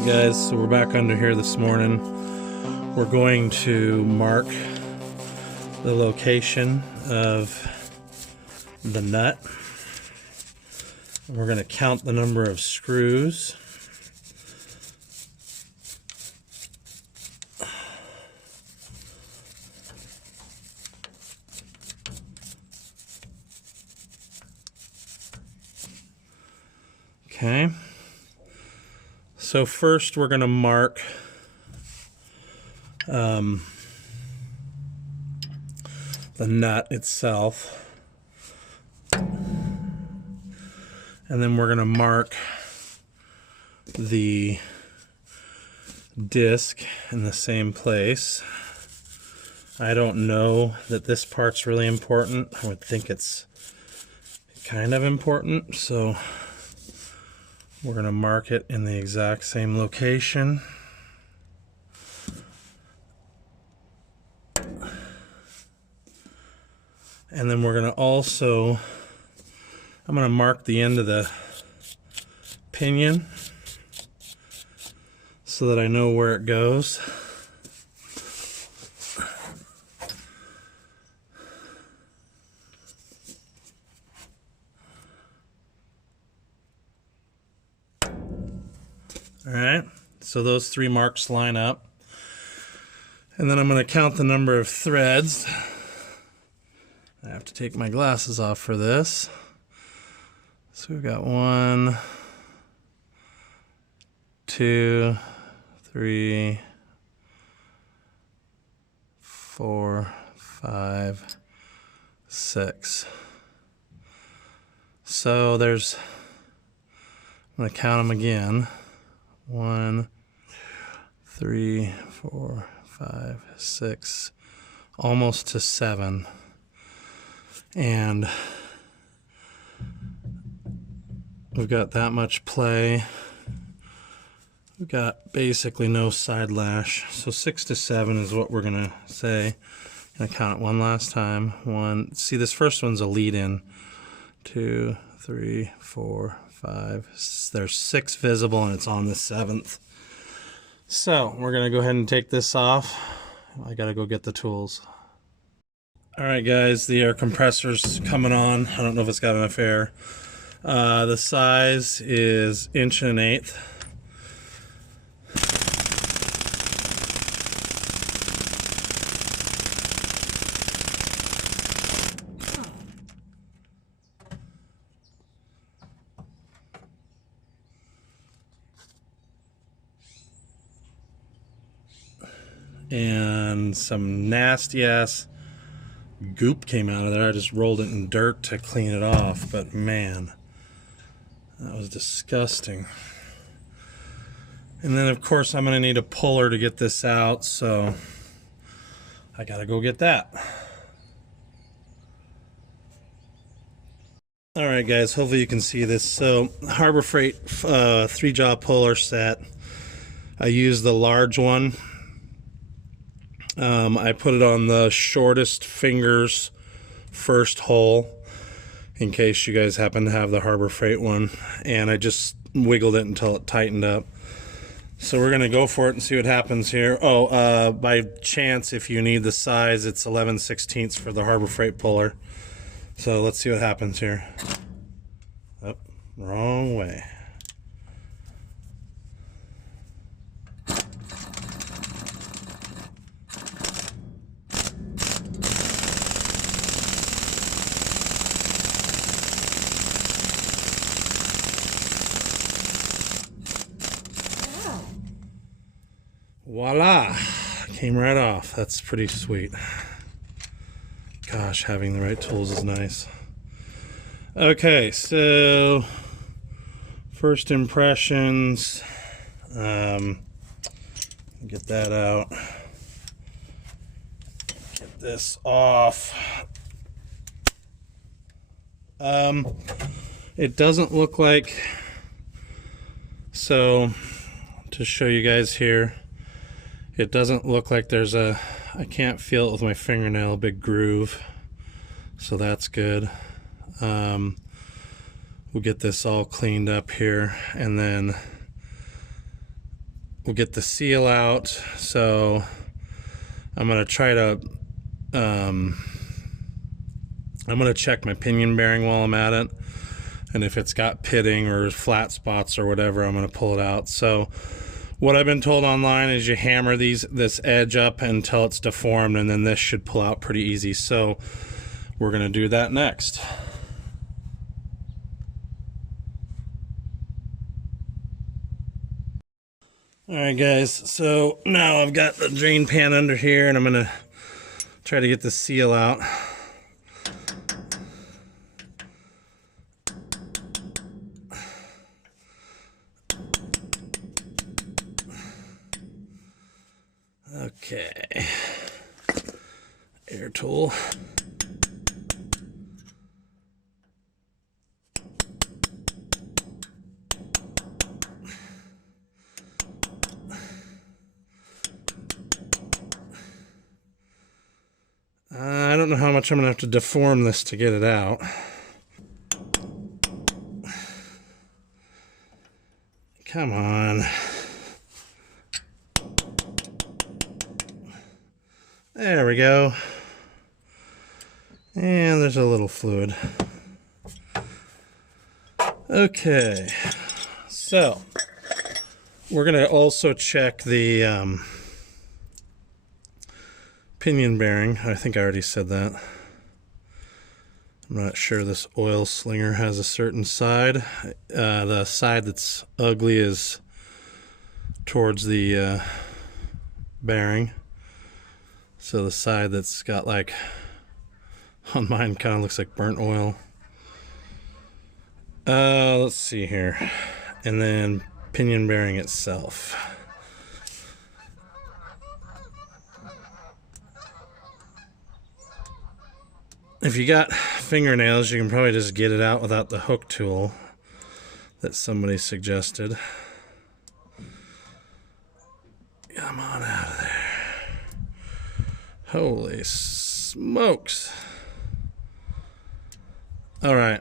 Alright guys, so we're back under here this morning. We're going to mark the location of the nut. We're going to count the number of screws. Okay. So first we're going to mark the nut itself, and then we're going to mark the disc in the same place. I don't know that this part's really important. I would think it's kind of important, so we're going to mark it in the exact same location. And then we're going to also, I'm going to mark the end of the pinion so that I know where it goes. Alright, so those three marks line up. And then I'm going to count the number of threads. I have to take my glasses off for this. So we've got 1, 2, 3, 4, 5, 6. So there's, I'm going to count them again. 1, 3, 4, 5, 6, almost to 7. And we've got that much play. We've got basically no side lash. So 6 to 7 is what we're gonna say. I'm gonna count it one last time. 1, see, this first one's a lead in. 2, 3, 4, 5. There's 6 visible and it's on the 7th. So we're gonna go ahead and take this off. I gotta go get the tools. Alright guys, the air compressor's coming on. I don't know if it's got enough air. The size is 1 1/8 and some nasty ass goop came out of there. I just rolled it in dirt to clean it off, but man, that was disgusting. And then of course I'm gonna need a puller to get this out, so I gotta go get that. Alright guys, hopefully you can see this. So Harbor Freight 3-jaw puller set. I used the large one. I put it on the shortest fingers first hole in case you guys happen to have the Harbor Freight one, and I just wiggled it until it tightened up. So we're gonna go for it and see what happens here. Oh, by chance, if you need the size, it's 11/16 for the Harbor Freight puller. So let's see what happens here. Oh, wrong way. Voila! Came right off. That's pretty sweet. Gosh, having the right tools is nice. Okay, so first impressions. Get that out. Get this off. It doesn't look like, so to show you guys here, it doesn't look like there's a, I can't feel it with my fingernail, a big groove, so that's good. We'll get this all cleaned up here, and then we'll get the seal out. So I'm going to try to I'm going to check my pinion bearing while I'm at it, and if it's got pitting or flat spots or whatever, I'm going to pull it out. So what I've been told online is you hammer this edge up until it's deformed, and then this should pull out pretty easy. So we're going to do that next. Alright guys, so now I've got the drain pan under here, and I'm going to try to get the seal out. Okay, air tool. I don't know how much I'm going to have to deform this to get it out. Come on. There we go. And there's a little fluid. Okay. So, we're going to also check the pinion bearing. I think I already said that. I'm not sure this oil slinger has a certain side. The side that's ugly is towards the bearing. So the side that's got, like, on mine kind of looks like burnt oil. Let's see here. And then pinion bearing itself. If you got fingernails, you can probably just get it out without the hook tool that somebody suggested. Come on out of there. Holy smokes. All right.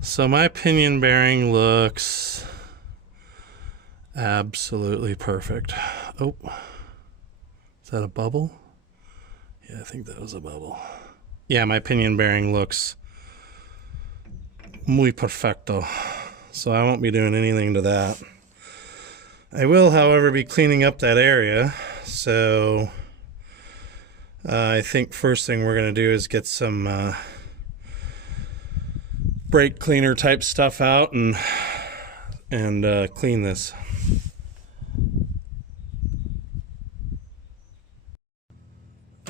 So my pinion bearing looks absolutely perfect. Oh, is that a bubble? Yeah, I think that was a bubble. Yeah, my pinion bearing looks muy perfecto. So I won't be doing anything to that. I will, however, be cleaning up that area. So I think first thing we're going to do is get some brake cleaner type stuff out and clean this.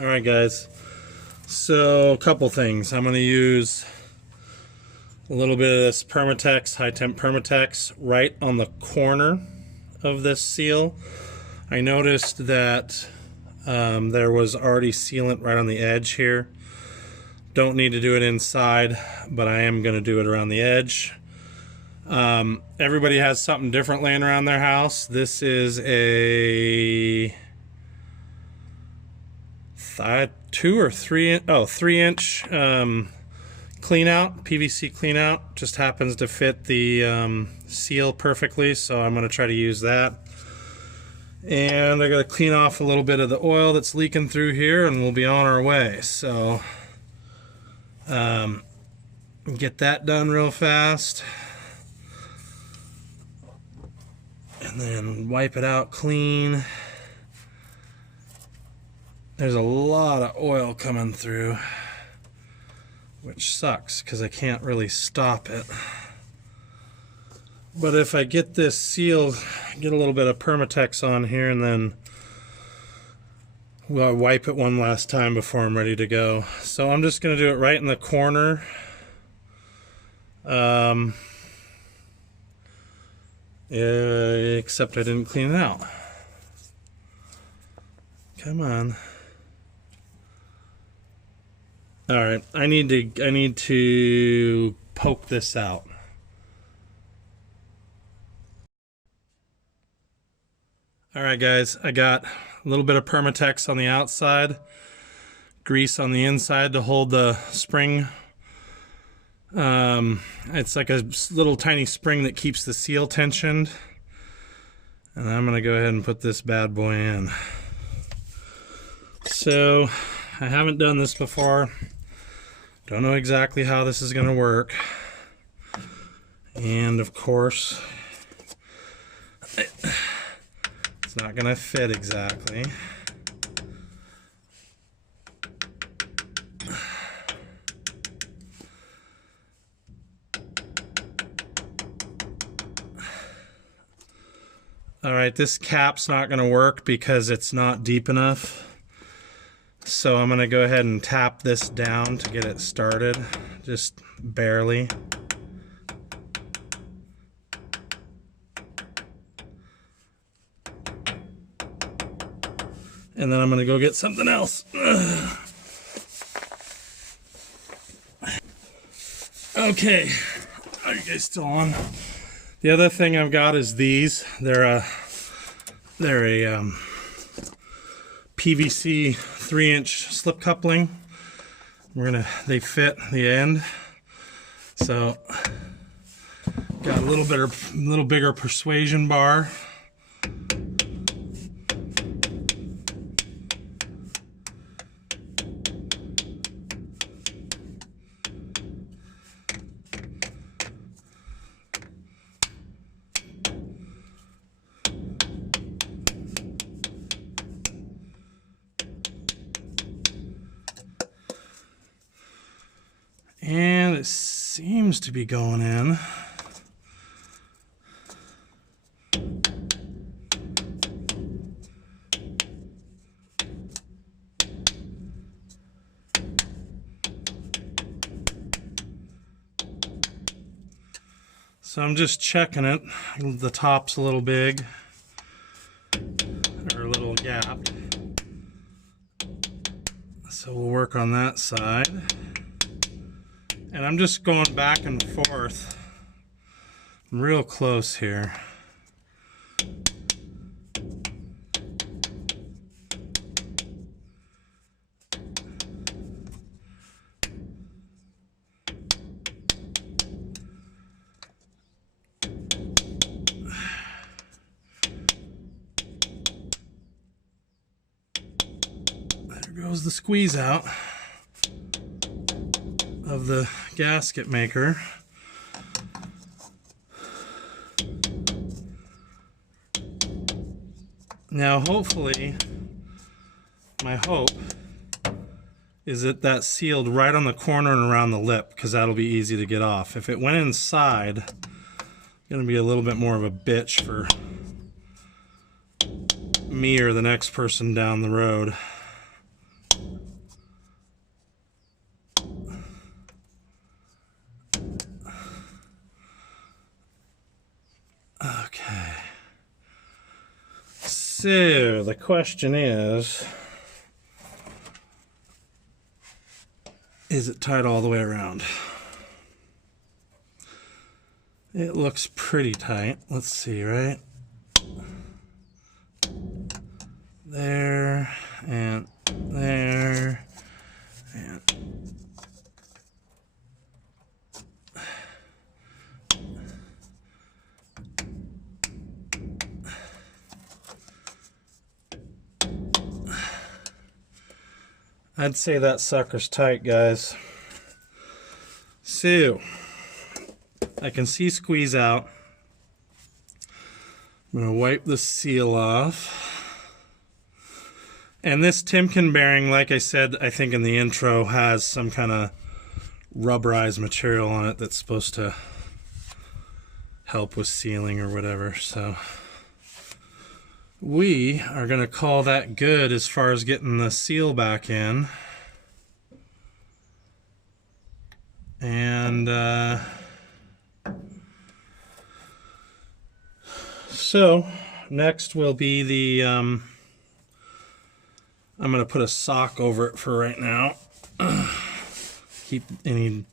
All right, guys. So a couple things. I'm going to use a little bit of this Permatex, high temp Permatex, right on the corner of this seal. I noticed that there was already sealant right on the edge here. Don't need to do it inside, but I am going to do it around the edge. Everybody has something different laying around their house. This is a 2 or 3 inch clean out, PVC clean out. Just happens to fit the seal perfectly, so I'm going to try to use that. And I got to clean off a little bit of the oil that's leaking through here, and we'll be on our way. So get that done real fast, and then wipe it out clean. There's a lot of oil coming through, which sucks because I can't really stop it. But if I get this seal, get a little bit of Permatex on here, and then we'll wipe it one last time before I'm ready to go. So I'm just going to do it right in the corner. Except I didn't clean it out. Come on. All right, I need to poke this out. All right, guys, I got a little bit of Permatex on the outside, grease on the inside to hold the spring. It's like a little tiny spring that keeps the seal tensioned. And I'm going to go ahead and put this bad boy in. So I haven't done this before. Don't know exactly how this is going to work. And of course, it's not going to fit exactly. All right, this cap's not going to work because it's not deep enough. So I'm going to go ahead and tap this down to get it started, just barely. And then I'm going to go get something else. Okay, are you guys still on? The other thing I've got is these. They're a PVC 3-inch slip coupling. They fit the end. So got a little bigger persuasion bar. And it seems to be going in. So I'm just checking it. The top's a little big, or a little gapped. So we'll work on that side. And I'm just going back and forth. I'm real close here. There goes the squeeze out of the gasket maker. Now hopefully, my hope is that that's sealed right on the corner and around the lip, because that'll be easy to get off. If it went inside, it's gonna be a little bit more of a bitch for me or the next person down the road. Okay. So the question is it tight all the way around? It looks pretty tight. Let's see, right? There and there and I'd say that sucker's tight, guys. So I can see squeeze out. I'm going to wipe the seal off. And this Timken bearing, like I said, I think in the intro, has some kind of rubberized material on it that's supposed to help with sealing or whatever. So we are going to call that good as far as getting the seal back in. And so next will be the I'm going to put a sock over it for right now. Keep any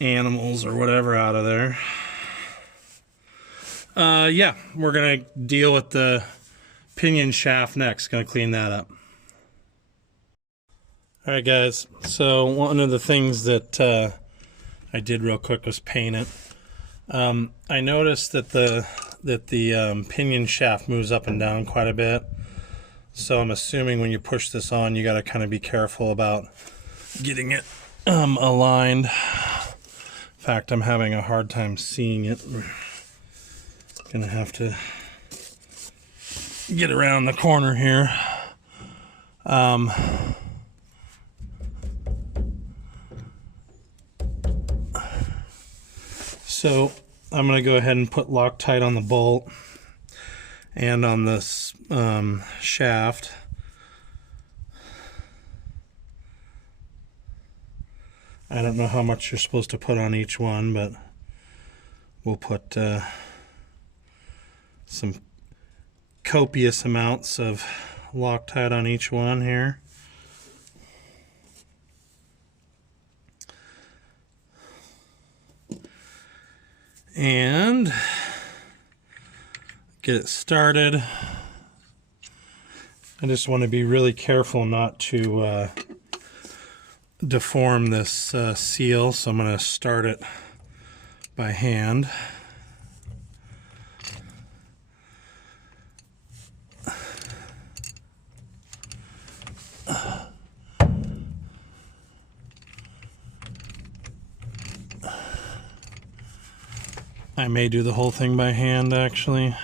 animals or whatever out of there. Yeah, we're going to deal with the pinion shaft next. Going to clean that up. All right, guys. So one of the things that I did real quick was paint it. I noticed that the that the pinion shaft moves up and down quite a bit. So I'm assuming when you push this on, you got to kind of be careful about getting it aligned. In fact, I'm having a hard time seeing it. We're gonna have to get around the corner here. So I'm gonna go ahead and put Loctite on the bolt and on this shaft. I don't know how much you're supposed to put on each one, but we'll put some copious amounts of Loctite on each one here. And get it started. I just want to be really careful not to deform this seal, so I'm going to start it by hand. I may do the whole thing by hand, actually.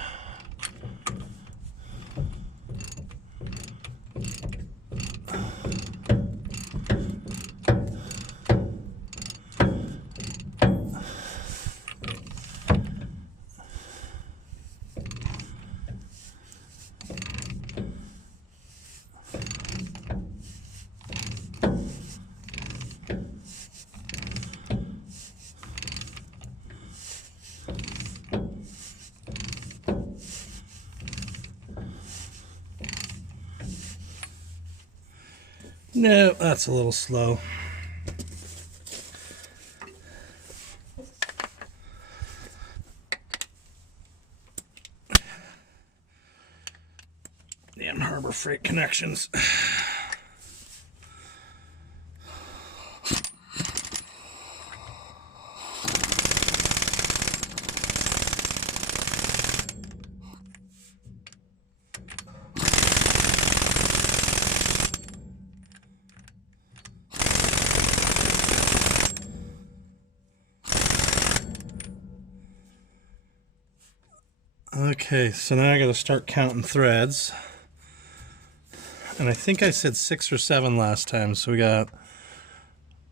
No, that's a little slow. Damn Harbor Freight connections. Okay, so now I got to start counting threads. And I think I said 6 or 7 last time, so we got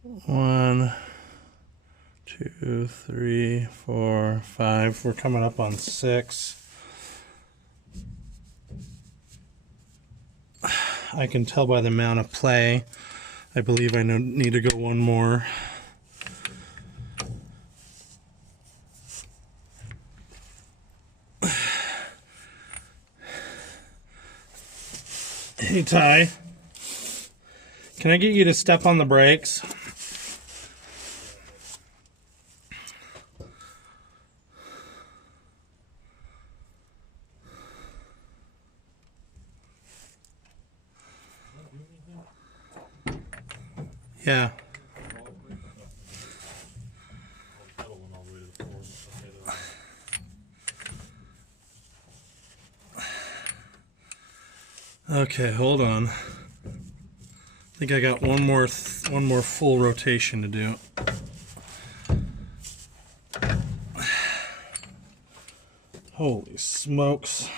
1, 2, 3, 4, 5. We're coming up on 6. I can tell by the amount of play. I believe I need to go one more. Hey Ty, can I get you to step on the brakes? Yeah. Okay, hold on. I think I got one more full rotation to do. Holy smokes.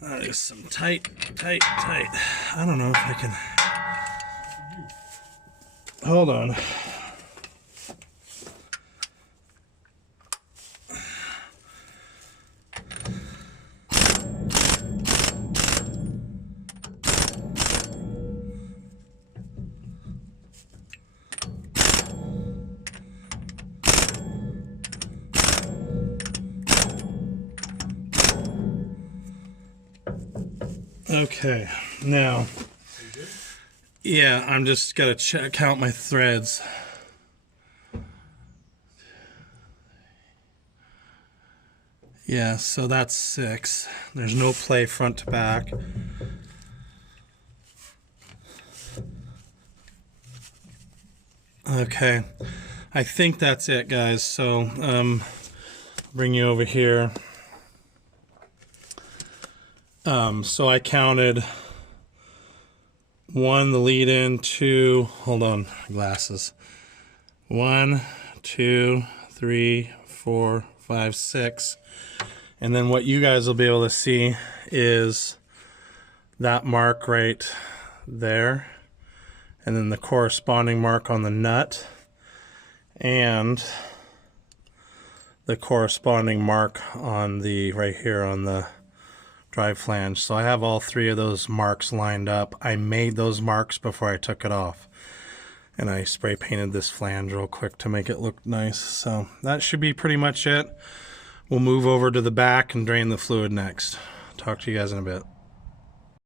That is some tight. I don't know if I can. Hold on. Okay, now, yeah, I'm just gotta count my threads. Yeah, so that's 6. There's no play front to back. Okay, I think that's it, guys. So bring you over here. So I counted 1, the lead in, 2, hold on, glasses. 1, 2, 3, 4, 5, 6. And then what you guys will be able to see is that mark right there, and then the corresponding mark on the nut, and the corresponding mark on the right here on the drive flange. So I have all 3 of those marks lined up. I made those marks before I took it off, and I spray painted this flange real quick to make it look nice. So that should be pretty much it. We'll move over to the back and drain the fluid next. Talk to you guys in a bit.